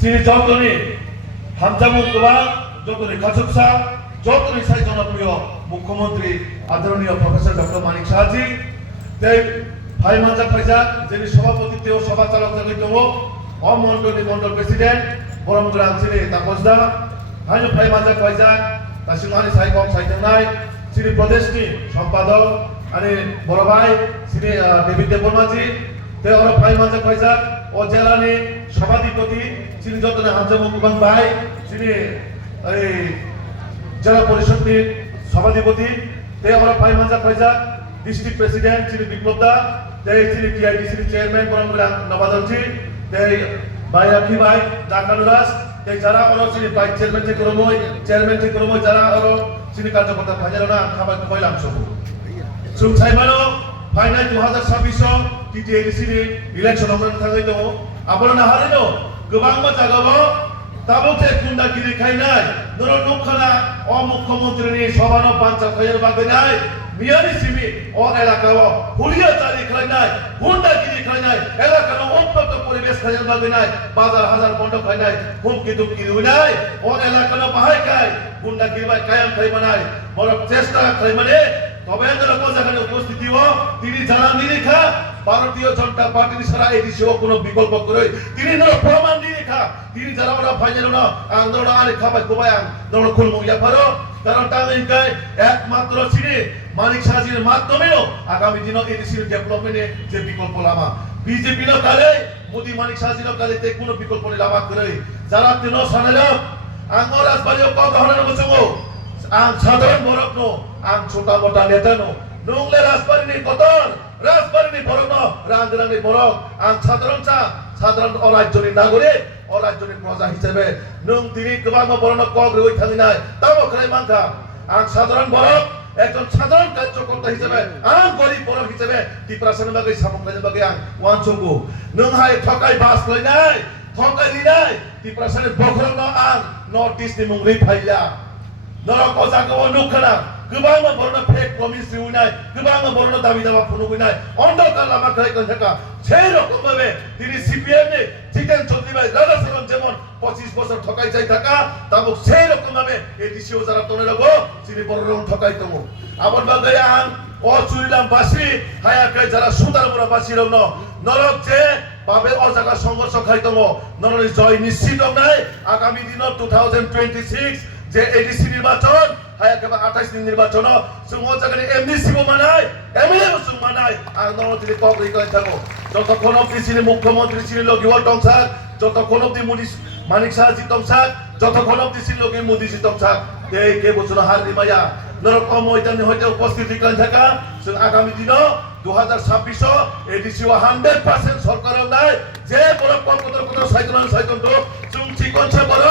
지리 정권이 함자국 그와 정권이 가축사 정권이 사이 전화부여 মুখ্যমন্ত্রী আদরণীয় professor doctor মানিক শাহজি ভাই মানজা ফাইজা যিনি সভাপতিত্ব সভা চালক থাকি দङ অমন্ডলী মন্ডল প্রেসিডেন্ট বরমগ্রা যিনি তাপসদা হাইনো ভাই মানজা ফাইজা তাসিমানি সাইকম সাইথাंनाय যিনি প্রদেশনি সম্পাদক আরে বড় ভাই যিনি দেবী দেববর্মাজি তে আর ভাই মানজা ফাইজা ও জেলানি সভাধিপতি যিনি যতনে হামজামু কুবাং ভাই যিনি এই জেলা পরিষদের সভাধিপতি তে আমরা ভাই মানজা ফাইজা ডিস্ট্রিক্ট প্রেসিডেন্ট শ্রী বিপ্লব দা তে শ্রী টিআইডিসি চেয়ারম্যান বরমগ্রা নবাদজি তে ভাই রাখি ভাই ডাকানুরাস তে যারা আর শ্রী ভাইস চেয়ারম্যান থেকে করমই চেয়ারম্যান থেকে করমই যারা আর শ্রী কার্যকর্তা ভাইজানা খাবার কইলাম সব সুং ছাইমানো ফাইনাল 2026 টিআইডিসি ইলেকশন আমরা থাকাই দङ আপনারা হারিনো गोबां জায়গাবো তাবতে গুন্ডাগিরি খাইনাই নর নখানা অ মুখ্যমন্ত্রীনি সভানো পাঞ্চায়েত হইর বাগনাই মিয়ানি সিমি ও এলাকাও হুলিয়া চালি খাইনাই গুন্ডাগিরি খাইনাই এলাকানো উন্নত পরিবেশ খাইর বাগনাই বাজার হাজার বন্ধ খাইনাই হুমকি দুমকি দুইনাই ও এলাকানো বাহাই খাই গুন্ডাগিরি বাই কায়াম খাইমানাই বড় চেষ্টা খাইমানে তবে এদের জায়গায় উপস্থিতি ও তিনি জানান নিরিখা ভারতীয় জনতা পার্টির সারা এই দেশেও কোনো বিকল্প করে তিনি প্রমাণ নিরিখা তিনি যারা ওরা ফাইনাল না আন্দোলন আরে খাবাই কোবাই আন্দোলন খুলমু ইয়াফারো কারণ টাঙ্গাইলকে একমাত্র চিনি মানিক শাহজির মাধ্যমেও আগামী দিনে এই দেশের ডেভেলপমেন্টে যে বিকল্প লামা বিজেপি নো কালে মোদি মানিক শাহজির কালে তে কোনো বিকল্প লামা করে যারা তিন সানেলা আঙ্গর রাজবাড়িও কত ধরনের বসবো আং সাধারণ বরক নো আং ছোটা মোটা নেতা নো নংলে রাজবাড়িনি কতন রাজবাড়িনি বরক নো রাঙ্গরাঙ্গি বরক আং সাধারণ অরাজ্যনি নাগরিক অরাজ্যনি প্রজা হিসেবে নং তিনি গোবাং বরণ কক রই থামিনাই তাও খাই মানকা আং সাধারণ বরক একজন সাধারণ কার্যকর্তা হিসেবে আং গরিব বরক হিসেবে ত্রিপুরাসানি বাগৈ সামগ্রী বাগৈ আং ওয়ানসঙ্গু নং হাই ঠকাই বাস লইনাই ঠকাই দিনাই ত্রিপুরাসানি বখরং নো আং নর্থ ইস্ট नि मुंगै फाइला नरक अजागाव नुखना गोबां बरनो फेक प्रमिस दिउनाय गोबां बरनो दाबि दावा फुनुगुनाय अन्धकार लामा खाइखन थाका সেই রকম ভাবে তিনি সিপিএম নে জিতেন চৌধুরী ভাই রাজা সালাম যেমন 25 বছর ঠকাই যাই থাকা তাবো সেই রকম ভাবে এডিসিও যারা তনে লাগো তিনি বড় রকম ঠকাই তমু আবার বাগাই আন ও চুরিলাম বাসি হায়াকে যারা সুদার বড় বাসি রং নরক যে বাবে অজাগা সংঘর্ষ খাই তমু নরনি জয় নিশ্চিত নাই আগামী দিন 2026 যে এডিসি নির্বাচন হায়াকে 28 দিন নির্বাচন সুং অজাগানি এমডিসি বো মানাই এমএলএ বো সুং মানাই আন্দোলন তিনি কবরি কই থাকো যতক্ষণ অবধি তিনি মুখ্যমন্ত্রী ছিল লগিও টংসাক যতক্ষণ অবধি মোদি মানিক শাহজি টংসাক যতক্ষণ অবধি ছিল লগি মোদিজি টংসাক এই কে বছর হার দিমায়া নরক ময়দানে হইতে উপস্থিতি কই থাকা সুং আগামী দিন 2026 এডিসিও 100% সরকার নাই যে বড় কত সাইকেল তো সুং চিকনসা বড়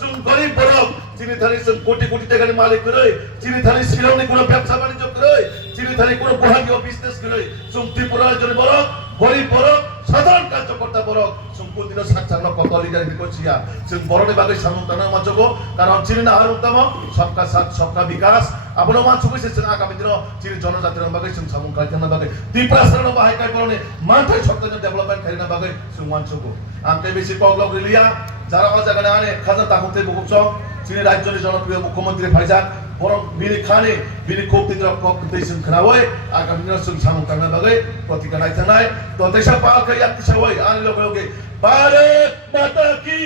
সুং গরিব বড় চিনি থানি কোটি কোটি টাকার মালিক করে চিনি থানি শিলংনি কোনো ব্যবসা বাণিজ্য করে চিনি থানি কোনো গুহাগীয় বিজনেস করে সুং ত্রিপুরার জন্য বড় গরিব বড় সাধারণ কার্যকর্তা বড় সুং কোনদিন সাকসান্ন কত লিডার বিকছিয়া সুং বড়নে বাগে সামন্তনা মাচগো কারণ চিনি না হারুতম সবকা সাথ সবকা বিকাশ আপনো মানসু কইছে সুং আগামী দিন চিনি জনজাতির বাগে সুং সামুং কাইতনা বাগে ত্রিপুরা সরণ বাহাই কাই বড়নে মানথাই সবকা ডেভেলপমেন্ট খাইনা বাগে সুং মানসুগো আমতে বেশি পগলক রিলিয়া যারা জায়গায় আনে খাজা তাকুতে বুকুচক চিনি রাজ্যের জনপ্রিয় মুখ্যমন্ত্রী ভাইজান বরং বিনি খানে বিনি কোপতিদ্র ককতেসন খনাওয় আগামী দিন সুং সামুং কানা বাগে প্রতিকা নাইথানাই তো দেশা পাল কাই আত্মসাওয় আনি লগে भारत माता की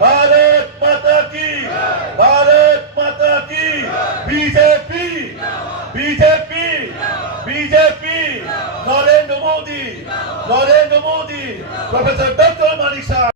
भारत माता की भारत माता की BJP BJP BJP Narendra Modi professor doctor Manik Shah